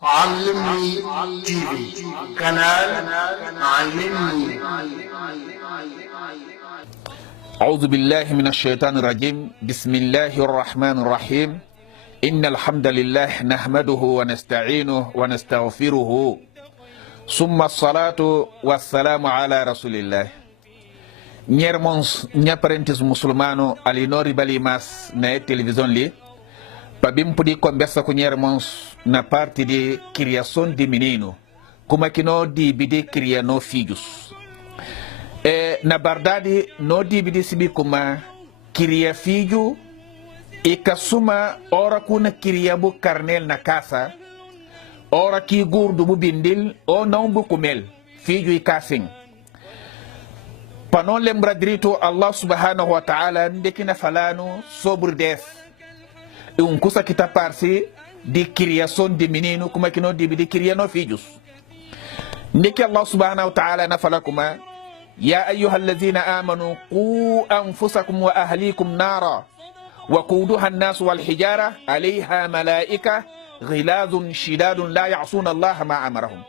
علمني تيفي قناة علمني. أعوذ بالله من الشيطان الرجيم. بسم الله الرحمن الرحيم. إن الحمد لله نحمده ونستعينه ونستغفره ثم الصلاة والسلام على رسول الله. Nyermons nyaparentes musulmano alinori balimas na televisão li pabim pudi conversa com nyermons na parte de criação de menino como que no divide cria no filhos na verdade no divide sibi como cria filho e kasuma ora kuna cria bu carnel na casa ora ki gordo bu bindil ou não bu comel filho e casing. Para não lembrar direito, Allah subhanahu wa ta'ala ndekina falando sobre Deus. E coisa que está parte de criação de menino, como é que não deve de criar no filhos. Ndeki Allah subhanahu wa ta'ala na fala como Ya ayyuhallazina amanu qu anfusakum wa ahlikum nara wa quduha an-nas wal hijara alayha malaika ghilazun shidadun la ya'suna Allah ma amarahum.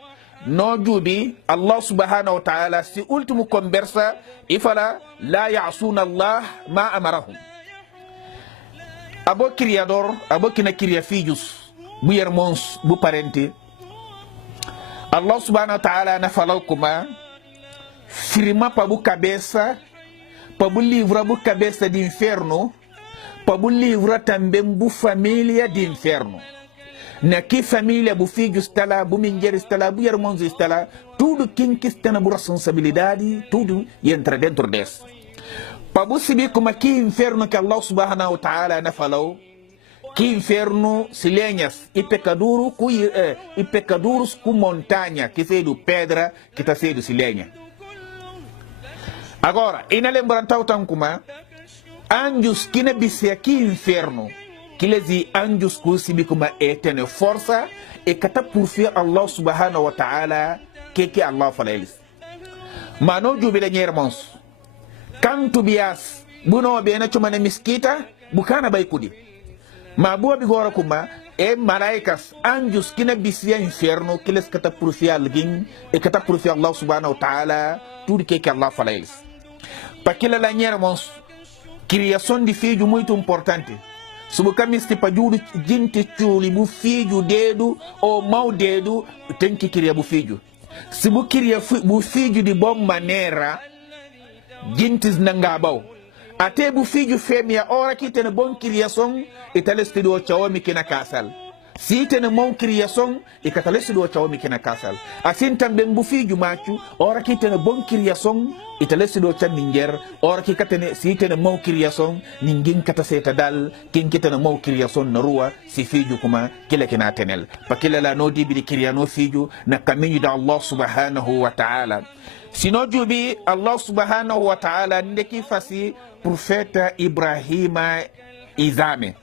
No jubi Allah subhanahu wa ta'ala si último conversa e fala la ya'suna Allah ma amarahum. Abo criador, abo kina cria filhos, bu irmãos, bu parente. Allah subhanahu wa ta'ala na fala como firma para bu cabeça, para bu livrar bu cabeça de inferno, para bu livrar também bu família de inferno. Na que família, bu filho está lá, bu mulher está lá, bu irmãos está lá, tudo quem que está na boa responsabilidade, tudo entra dentro desse. Para você saber como é que inferno que Allah subhanahu wa ta'ala na falou, que inferno silências e pecadores com montanha, que seja do pedra, que está sendo silência. Agora, e na lembrança como anjos que na bissia que inferno, que les anjos que como tem força e que está por fim Allah subhanahu wa ta'ala que Allah fala eles. Mas não jubila irmãos. Canto bias, buno bem na chama na mesquita, bucana vai cudir. Mas boa bigora como malaicas, anjos que na bissia inferno, que les que está por fim alguém e que está por fim Allah subhanahu wa ta'ala tudo que Allah fala eles. Para que lá irmãos, criação de filho muito importante. Se você me para juro gente chuli bu filho dedo ou mau dedo tem que criar bu filho. Se você queria bu filho de boa maneira gente nangabau. Até bu filho fêmea hora que tem boa criação e talvez te do chaomi que na casal. Se tem mau criação e que talvez te do chaomi que na casal. Assim também bu filho macho hora que tem boa criação e talvez te do chaninger hora que tem se tem mau criação ninguém kata seta dal quem que tem mau criação na rua se filho como kila que na tenel. Para que lá no dibi criar no filho na caminho da Allah subhanahu wa ta'ala. Sino jubi Allah subhanahu wa ta'ala ndeki fasi profeta Ibrahima izame.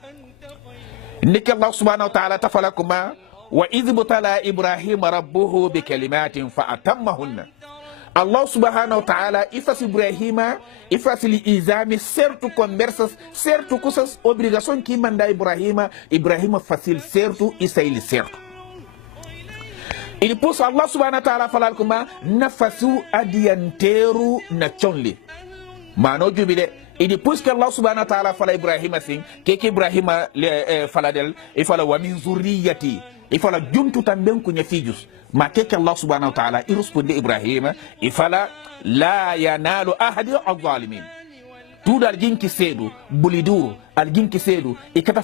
Ndeki Allah subhanahu wa ta'ala tafala kuma wa idh butala Ibrahima rabbuhu bi kalimatin fa atammahunna. Allah subhanahu wa ta'ala ifasi Ibrahima ifasi izame certo conversas, certo coisas, obrigação que manda Ibrahima facil certo e sair certo. E depois Allah subhanahu wa ta'ala falar como na fasu adianteiro na chonli. Mano jubile. E depois que Allah subhanahu wa ta'ala fala Ibrahim assim, que Ibrahim fala dele, e fala wa min zurriyati, e fala junto também com filhos. Mas que Allah subhanahu wa ta'ala e responde Ibrahim, e fala la yanalu ahadi al-zalimin. Tudo alguém que cedo, buliduro, alguém que cedo, e que tá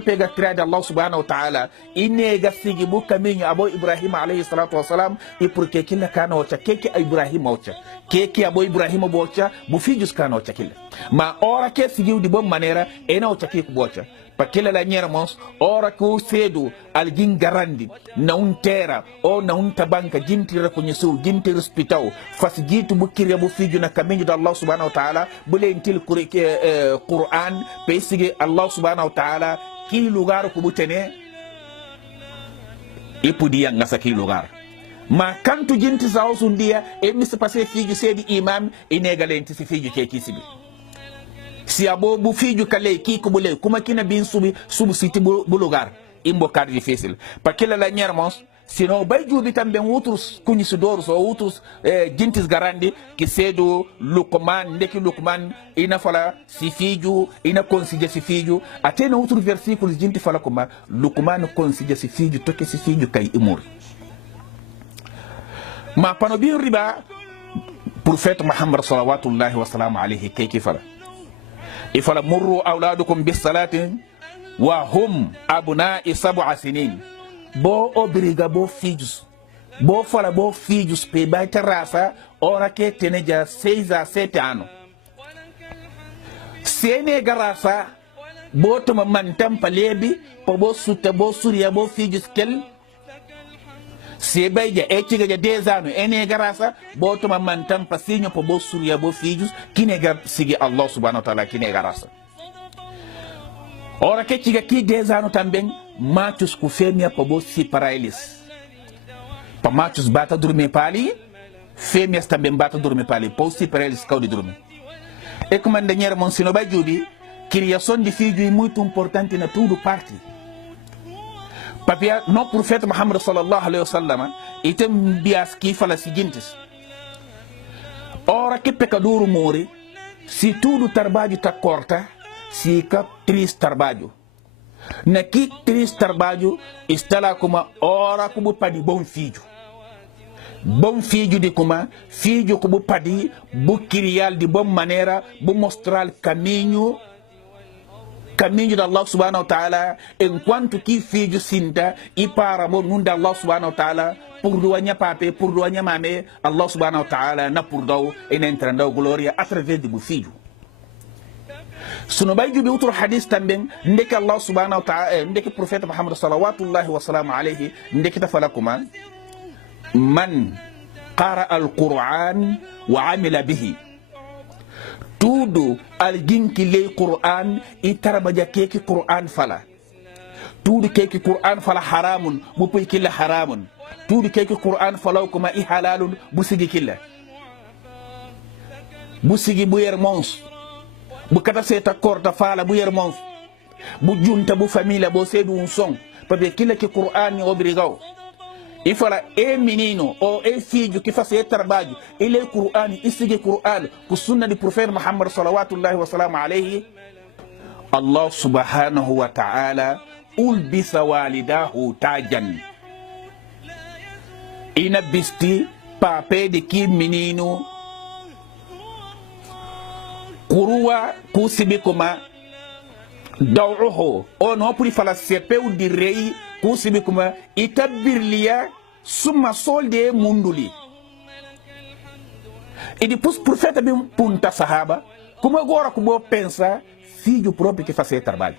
pega atrás de Allah subhanahu wa ta'ala, e nega seguir o caminho abo Ibrahim alayhi salatu wassalam, e porque que na cana ocha, que Ibrahim ocha, que abo Ibrahim ocha, bu filhos cana ocha aquilo. Mas ora que seguiu de boa maneira, e não ocha que bocha. Para que ela irmãos, ora que o cedo, alguém garante, não terra, ou não tabanca, gente reconheceu, gente respeitou, faz dito bu queria bu filho na caminho de Allah subhanahu wa ta'ala, bulentil Quran, para Allah subhanahu wa ta'ala, que lugar que você tem, e podia nessa que lugar. Mas quando gente saus dia, e me se passe filho ser de imam, e nega lente se filho que é que se si abo bu filho kale ki ko bule kuma kina bin subi siti bu lugar imbo car difícil porque la nyermos sino bay jubi tambe outros conhecedores ou outros jintis garandi que cedo Luqman ndeki Luqman ina fala si filho ina consiga si filho até no outro versículo jinti fala como Luqman consiga si filho toque si filho kai imur ma panobi riba profeta Muhammad sallallahu wa sallam alayhi kay fala ifala murru awladukum bis salati wa hum abna'i sab'a sinin bo obriga bo filhos bo fala bo filhos pe baita raça ora que tem já 6 a 7 anos se nega raça bo toma mantam palebi po bo suta bo suria bo filhos kel se beija e chiga já 10 anos e nega raça bo toma mantam pasinho po bo suria bo filhos que nega sigue Allah subhanahu wa ta'ala que nega raça ora que chiga aqui 10 anos também machos com fêmea para você para eles. Para machos bata dormir para ali, fêmeas também bata dormir para ali. Para você para eles cau de dormir. E como andar monsino vai jubi, criação de filho é muito importante na tudo parte. Papia no profeta Muhammad sallallahu alaihi wasallam, e tem bias que fala seguintes. Ora que pecador morre, se tudo trabalho tá corta, se cap triste trabalho. Na que triste trabalho está lá como ora como para de bom filho de como filho como para de bu criar de boa maneira bu mostrar caminho da Allah subhanahu wa ta'ala enquanto que filho sinta e para o mundo da Allah subhanahu wa ta'ala por doanya pape por doanya mame Allah subhanahu wa ta'ala na por do e na entrando glória através de bu filho. Suno bay jubi outro hadith também ndeke Allah subhanahu wa ta'ala ndeke profeta Muhammad sallallahu wa sallam alayhi ndeke tafala kuma man qara al-Qur'an wa amila bihi tudo alguém que lê Qur'an e trabalha que Qur'an fala tudo que Qur'an fala haramun bu poi killa haramun tudo que Qur'an fala kuma i halalun bu sigi killa bu sigi bu yermons bu kata seta korta fala bu yermons bu junta bu família bu sedu um som porque aquilo que Qur'an obrigou e fala é menino ou é filho que faz esse trabalho ele é Qur'an e segue Qur'an com sunna do profeta Muhammad sallallahu wa sallam alayhi Allah subhanahu wa ta'ala ulbisa walidahu tajan ina bisti pape de que menino Kurua kusibi kuma dawuhu o no puri fala sepeu di rei kusibi kuma itabirliya summa solde munduli e depois profeta bem punta sahaba como agora como pensa filho próprio que faz trabalho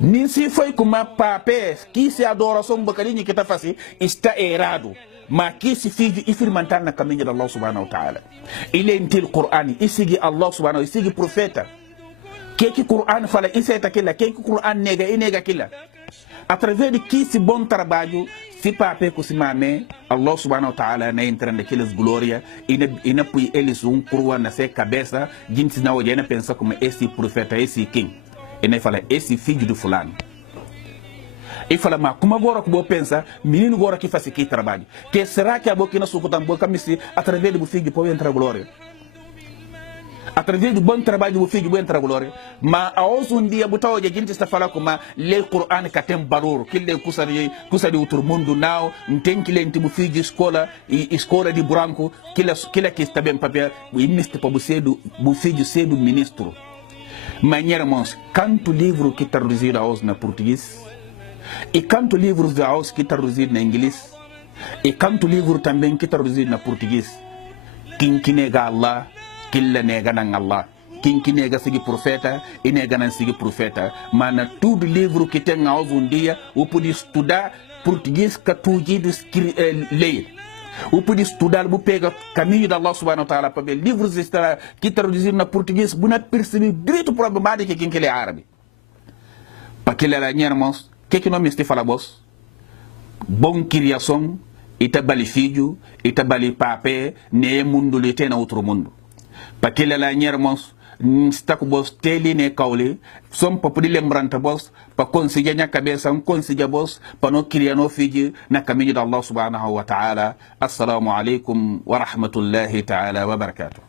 nem se foi como pape que se adoração um bocadinho que está fazendo está errado. Mas que esse filho e firmantar na caminho de Allah subhanahu wa ta'ala. Ele entende o Qur'an, e segue Allah subhanahu wa ta'ala, e segue o profeta. Que o Qur'an fala, isso é aquilo, que o Qur'an nega, e nega aquilo. Através de que esse bom trabalho, se pape com se mame, Allah subhanahu wa ta'ala na entra naquelas glórias, e na põe eles Qur'an na sua cabeça, gente não olha, pensa como esse profeta, esse quem. E na fala, esse filho do fulano. E fala, mas como agora que eu penso, menino agora que faz aqui trabalho, que será que a boca não sucuta boa camisa através do filho pode entrar glória? Através do bom trabalho do filho pode entrar glória. Mas a hoje um dia botar hoje a gente está falando como ler Qur'an que tem barulho, que lê coisa de outro mundo não, tem que ler tipo filho escola e escola de branco, que está bem papel, o ministro para você do filho ser do ministro. Mas irmãos, quanto livro que está traduzido hoje na português? E quanto livros de house que está traduzido na inglês? E quanto livro também que está traduzido na português? Quem que nega Allah, quem nega não Allah. Quem que nega seguir profeta e nega não seguir profeta. Mas na tudo livro que tem hoje um dia, eu pude estudar português que tu ler. Eu pude estudar, eu pego caminho da Allah subhanahu wa ta'ala para ver livros que traduzidos na português, eu não percebi direito problemático que ele é árabe. Para que ele era irmãos. Que nome este fala vos? Bom criação, ita bali filho, ita bali pape, ne mundo lhe tem outro mundo. Para que ele lá irmãos, stak bos teli ne kawle som populi lembranta bos pa konsija nya kabesa konsija bos pa no kiriano fiji na kaminyo da Allah subhanahu wa ta'ala. Assalamu alaikum wa rahmatullahi ta'ala wa barakatuh.